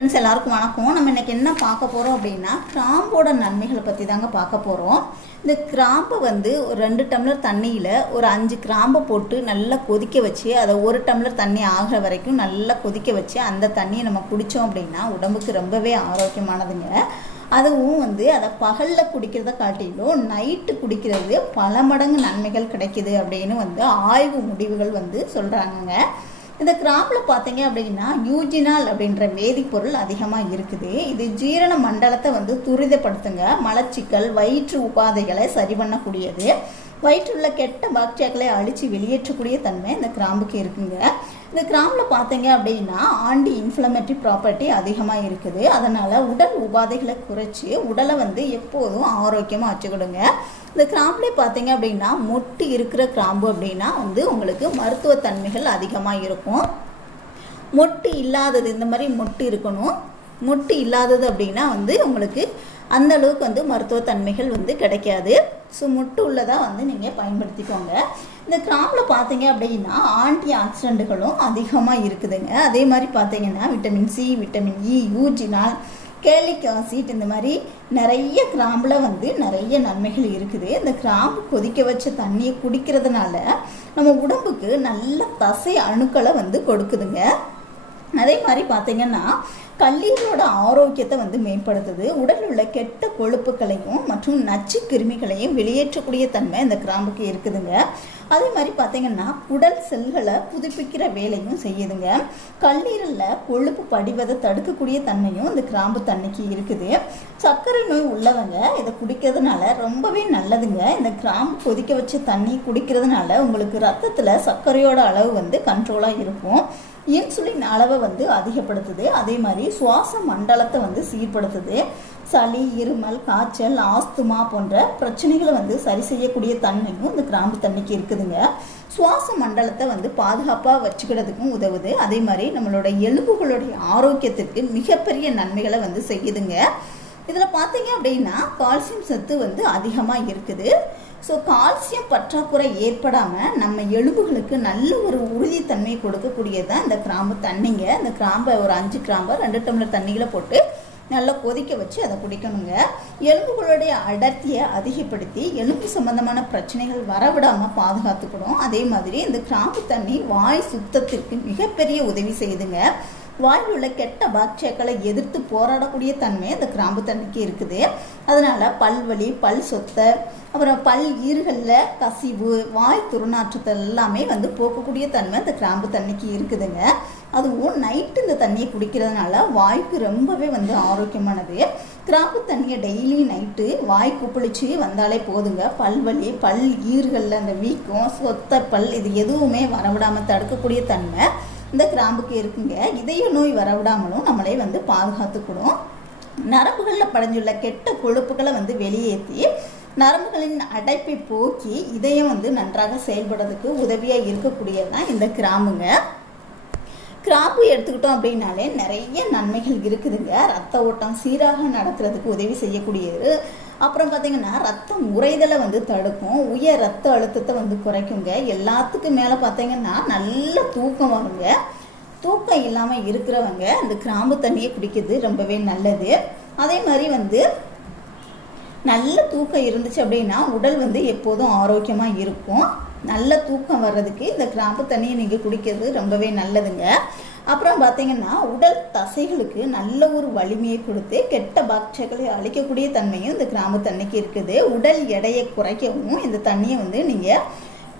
Friends எல்லாருக்கும் வணக்கம். நம்ம இன்னைக்கு என்ன பார்க்க போகிறோம் அப்படின்னா கிராம்போட நன்மைகளை பற்றி தாங்க பார்க்க போகிறோம் இந்த கிராம்பை வந்து ஒரு ரெண்டு டம்ளர் தண்ணியில் ஒரு அஞ்சு கிராம்பை போட்டு நல்லா கொதிக்க வச்சு அதை ஒரு டம்ளர் தண்ணி ஆகிற வரைக்கும் நல்லா கொதிக்க வச்சு அந்த தண்ணியை நம்ம குடித்தோம் அப்படின்னா உடம்புக்கு ரொம்பவே ஆரோக்கியமானதுங்க. அதுவும் வந்து அதை பகலில் குடிக்கிறத காட்டிலும் நைட்டு குடிக்கிறது பல மடங்கு நன்மைகள் கிடைக்குது அப்படின்னு வந்து ஆய்வு முடிவுகள் வந்து சொல்கிறாங்கங்க இந்த கிராம்பில் பார்த்தீங்க அப்படின்னா யூஜினால் அப்படின்ற வேதிப்பொருள் அதிகமாக இருக்குது. இது ஜீரண மண்டலத்தை வந்து துரிதப்படுத்துங்க. மலச்சிக்கல் வயிற்று உபாதைகளை சரி பண்ணக்கூடியது. வயிற்றுள்ள கெட்ட பாக்டீரியாக்களை அழித்து வெளியேற்றக்கூடிய தன்மை இந்த கிராம்புக்கு இருக்குங்க. இந்த கிராம்பில் பார்த்தீங்க அப்படின்னா ஆண்டி இன்ஃப்ளமேட்டரி ப்ராப்பர்ட்டி அதிகமாக இருக்குது. அதனால் உடல் உபாதைகளை குறைச்சி உடலை வந்து எப்போதும் ஆரோக்கியமாக வச்சுக்கிடுங்க. இந்த கிராம்புலேயே பார்த்தீங்க அப்படின்னா மொட்டு இருக்கிற கிராம்பு அப்படின்னா வந்து உங்களுக்கு மருத்துவ தன்மைகள் அதிகமாக இருக்கும். மொட்டு இல்லாதது இந்த மாதிரி மொட்டு இருக்கணும். மொட்டு இல்லாதது அப்படின்னா வந்து உங்களுக்கு அந்த அளவுக்கு வந்து மருத்துவ தன்மைகள் வந்து கிடைக்காது. ஸோ முட்டு உள்ளதாக வந்து நீங்கள் பயன்படுத்திக்கோங்க. இந்த கிராம்பில் பார்த்தீங்க அப்படின்னா ஆன்டி ஆக்சிடெண்ட்டுகளும் அதிகமாக இருக்குதுங்க. அதே மாதிரி பார்த்தீங்கன்னா vitamin C vitamin E eugenol gallic acid இந்த மாதிரி நிறைய கிராம்பில் வந்து நிறைய நன்மைகள் இருக்குது. இந்த கிராம்பு கொதிக்க வச்ச தண்ணியை குடிக்கிறதுனால நம்ம உடம்புக்கு நல்ல தசை அணுக்களை வந்து கொடுக்குதுங்க. அதே மாதிரி பார்த்தீங்கன்னா கல்லீரலோட ஆரோக்கியத்தை வந்து மேம்படுத்துது. உடலில் உள்ள கெட்ட கொழுப்புகளையும் மற்றும் நச்சு கிருமிகளையும் வெளியேற்றக்கூடிய தன்மை இந்த கிராம்புக்கு இருக்குதுங்க. அதே மாதிரி பார்த்தீங்கன்னா குடல் செல்களை புதுப்பிக்கிற வேலையும் செய்யுதுங்க. கல்லீரலில் கொழுப்பு படிவதை தடுக்கக்கூடிய தன்மையும் இந்த கிராம்பு தண்ணிக்கு இருக்குது. சர்க்கரை நோய் உள்ளவங்க இதை குடிக்கிறதுனால ரொம்பவே நல்லதுங்க. இந்த கிராம்பு கொதிக்க வச்ச தண்ணி குடிக்கிறதுனால உங்களுக்கு ரத்தத்தில் சர்க்கரையோட அளவு வந்து கண்ட்ரோலாக இருக்கும். இன்சுலின் அளவை வந்து அதிகப்படுத்துது. அதே மாதிரி சுவாச மண்டலத்தை வந்து சீர்படுத்துது. சளி இருமல் காய்ச்சல் ஆஸ்துமா போன்ற பிரச்சனைகளை வந்து சரி செய்யக்கூடிய தன்மையும் இந்த கிராம்பு தண்ணிக்கு இருக்குதுங்க. சுவாச மண்டலத்தை வந்து பாதுகாப்பாக வச்சுக்கிறதுக்கும் உதவுது. அதே மாதிரி நம்மளோட எலும்புகளுடைய ஆரோக்கியத்திற்கு மிகப்பெரிய நன்மைகளை வந்து செய்யுதுங்க. இதில் பார்த்தீங்க அப்படின்னா கால்சியம் சத்து வந்து அதிகமாக இருக்குது. ஸோ கால்சியம் பற்றாக்குறை ஏற்படாமல் நம்ம எலும்புகளுக்கு நல்ல ஒரு உறுதித்தன்மை கொடுக்கக்கூடியது தான் இந்த கிராம்பு தண்ணிங்க. இந்த கிராம்பை ஒரு அஞ்சு கிராம்பை ரெண்டு டம்ளர் தண்ணியில் போட்டு நல்லா கொதிக்க வச்சு அதை குடிக்கணுங்க. எலும்புகளுடைய அடர்த்தியை அதிகப்படுத்தி எலும்பு சம்பந்தமான பிரச்சனைகள் வரவிடாமல் பாதுகாத்துக்கணும். அதே மாதிரி இந்த கிராம்பு தண்ணி வாய் சுத்தத்திற்கு மிகப்பெரிய உதவி செய்யுதுங்க. வாயில் உள்ள கெட்ட பாக்டீரியாக்களை எதிர்த்து போராடக்கூடிய தன்மை அந்த கிராம்பு தண்ணிக்கு இருக்குது. அதனால் பல்வலி பல் சொத்த அப்புறம் பல் ஈறுகளில் கசிவு வாய் துர்நாற்றத்தை எல்லாமே வந்து போக்கக்கூடிய தன்மை இந்த கிராம்பு தண்ணிக்கு இருக்குதுங்க. அதுவும் நைட்டு இந்த தண்ணியை குடிக்கிறதுனால வாய்க்கு ரொம்பவே வந்து ஆரோக்கியமானது. கிராம்பு தண்ணியை டெய்லி நைட்டு வாய் குப்பிளிச்சு வந்தாலே போதுங்க. பல்வலி பல் ஈறுகளில் அந்த வீக்கம் சொத்த பல் இது எதுவுமே வரவிடாமல் தடுக்கக்கூடிய தன்மை. இந்த கிராம்புக்கு இருக்குங்க. இதய நோய் வரவிடாமலும் நம்மளே வந்து பாதுகாத்துக்கணும். நரம்புகளில் படைஞ்சுள்ள கெட்ட கொழுப்புகளை வந்து வெளியேற்றி நரம்புகளின் அடைப்பை போக்கி இதயம் வந்து நன்றாக செயல்படுறதுக்கு உதவியாக இருக்கக்கூடியது தான் இந்த கிராம்புங்க. கிராம்பு எடுத்துக்கிட்டோம் அப்படின்னாலே நிறைய நன்மைகள் இருக்குதுங்க. ரத்த ஓட்டம் சீராக நடக்கிறதுக்கு உதவி செய்யக்கூடியது. அப்புறம் பார்த்தீங்கன்னா ரத்தம் உறைதலை வந்து தடுக்கும். உயர் ரத்த அழுத்தத்தை வந்து குறைக்குங்க. எல்லாத்துக்கும் மேலே பார்த்தீங்கன்னா நல்ல தூக்கம் வருங்க. தூக்கம் இல்லாமல் இருக்கிறவங்க இந்த கிராம்பு தண்ணியை குடிக்கிறது ரொம்பவே நல்லது. அதே மாதிரி வந்து நல்ல தூக்கம் இருந்துச்சு அப்படின்னா உடல் வந்து எப்போதும் ஆரோக்கியமாக இருக்கும். நல்ல தூக்கம் வர்றதுக்கு இந்த கிராம்பு தண்ணியை நீங்கள் குடிக்கிறது ரொம்பவே நல்லதுங்க. அப்புறம் பார்த்தீங்கன்னா உடல் தசைகளுக்கு நல்ல ஒரு வலிமையை கொடுத்து கெட்ட பாக்டீரியாக்களை அழிக்கக்கூடிய தன்மையும் இந்த கிராம்பு தண்ணிக்கு இருக்குது. உடல் எடையை குறைக்கவும் இந்த தண்ணியை வந்து நீங்கள்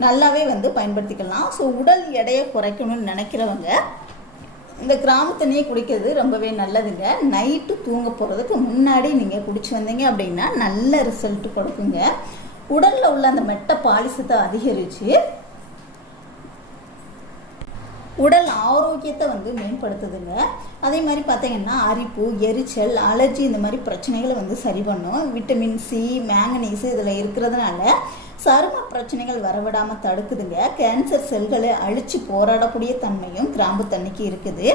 நல்லாவே வந்து பயன்படுத்திக்கலாம். ஸோ உடல் எடையை குறைக்கணும்னு நினைக்கிறவங்க இந்த கிராம தண்ணியை குடிக்கிறது ரொம்பவே நல்லதுங்க. நைட்டு தூங்க போகிறதுக்கு முன்னாடி நீங்கள் குடிச்சு வந்தீங்க அப்படின்னா நல்ல ரிசல்ட் கொடுக்குங்க. உடலில் உள்ள அந்த மெட்ட பாலிசத்தை அதிகரித்து உடல் ஆரோக்கியத்தை வந்து மேம்படுத்துதுங்க. அதே மாதிரி பார்த்தீங்கன்னா அரிப்பு எரிச்சல் அலர்ஜி இந்த மாதிரி பிரச்சனைகளை வந்து சரி பண்ணும். விட்டமின் சி மேங்கனீஸ் இதில் இருக்கிறதுனால சரும பிரச்சனைகள் வரவிடாமல் தடுக்குதுங்க. கேன்சர் செல்களை அழித்து போராடக்கூடிய தன்மையும் கிராம்பு தண்ணிக்கு இருக்குது.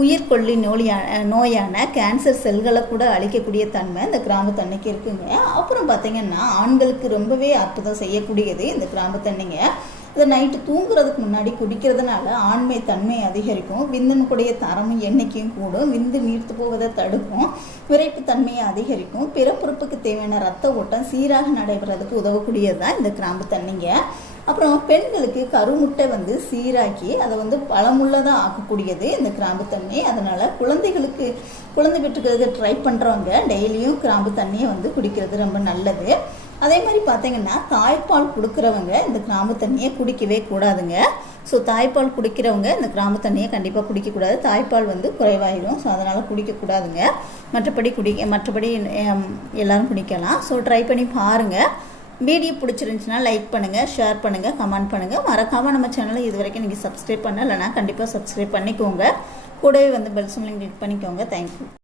உயிர்கொல்லி நோயான நோயான கேன்சர் செல்களை கூட அழிக்கக்கூடிய தன்மை இந்த கிராம்பு தண்ணிக்கு இருக்குங்க. அப்புறம் பார்த்திங்கன்னா ஆண்களுக்கு ரொம்பவே அற்புதம் செய்யக்கூடியது இந்த கிராம்பு தண்ணிங்க. இதை நைட்டு தூங்குறதுக்கு முன்னாடி குடிக்கிறதுனால ஆண்மை தன்மை அதிகரிக்கும். விந்தனுக்குடைய தரமும் எண்ணிக்கையும் கூடும். விந்து நீர்த்து போவதை தடுக்கும். விரைப்பு தன்மையை அதிகரிக்கும். பிறப்புறுப்புக்கு தேவையான ரத்த ஓட்டம் சீராக நடைபெறதுக்கு உதவக்கூடியது தான் இந்த கிராம்பு தண்ணிங்க. அப்புறம் பெண்களுக்கு கருமுட்டை வந்து சீராக்கி அதை வந்து பழமுள்ளதாக ஆக்கக்கூடியது இந்த கிராம்பு தண்ணி. அதனால் குழந்தைகளுக்கு குழந்தை பெற்றுக்கிறதுக்கு ட்ரை பண்ணுறவங்க டெய்லியும் கிராம்பு தண்ணியை வந்து குடிக்கிறது ரொம்ப நல்லது. அதே மாதிரி பார்த்தீங்கன்னா தாய்ப்பால் கொடுக்குறவங்க இந்த கிராம்பு தண்ணியை குடிக்கவே கூடாதுங்க. ஸோ தாய்ப்பால் குடிக்கிறவங்க இந்த கிராம்பு தண்ணியை கண்டிப்பாக குடிக்கக்கூடாது தாய்ப்பால் வந்து குறைவாயிடும் ஸோ அதனால் குடிக்கக்கூடாதுங்க மற்றபடி குடிக்க மற்றபடி எல்லோரும் குடிக்கலாம். ஸோ ட்ரை பண்ணி பாருங்கள் வீடியோ பிடிச்சிருந்துச்சுன்னா லைக் பண்ணுங்கள் ஷேர் பண்ணுங்கள் கமெண்ட் பண்ணுங்கள் மறக்காமல் நம்ம சேனலை இது வரைக்கும் நீங்கள் சப்ஸ்கிரைப் பண்ணலைன்னா கண்டிப்பாக சப்ஸ்கிரைப் பண்ணிக்கோங்க. கூடவே வந்து பெல் கிளிக் பண்ணிக்கோங்க. தேங்க்யூ